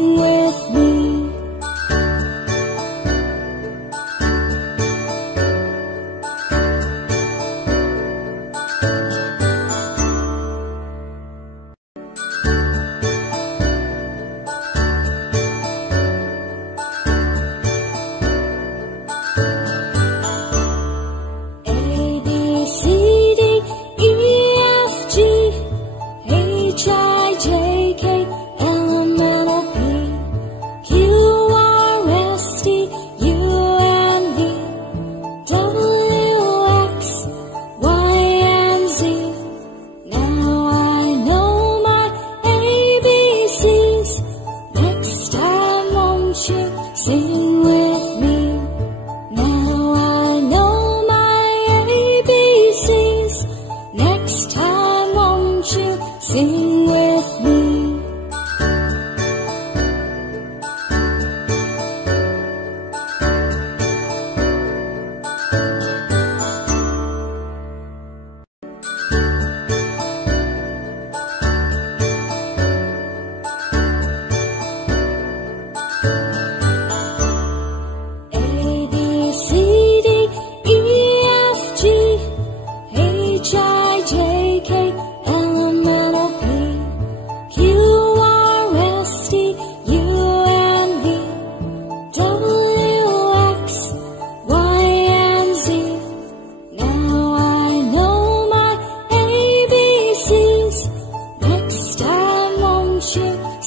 sing with me. Sing with me. Now I know my ABCs. Next time won't you sing with me?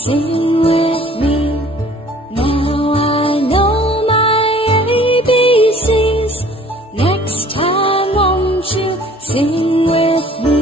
Sing with me. Now I know my ABCs. Next time won't you sing with me?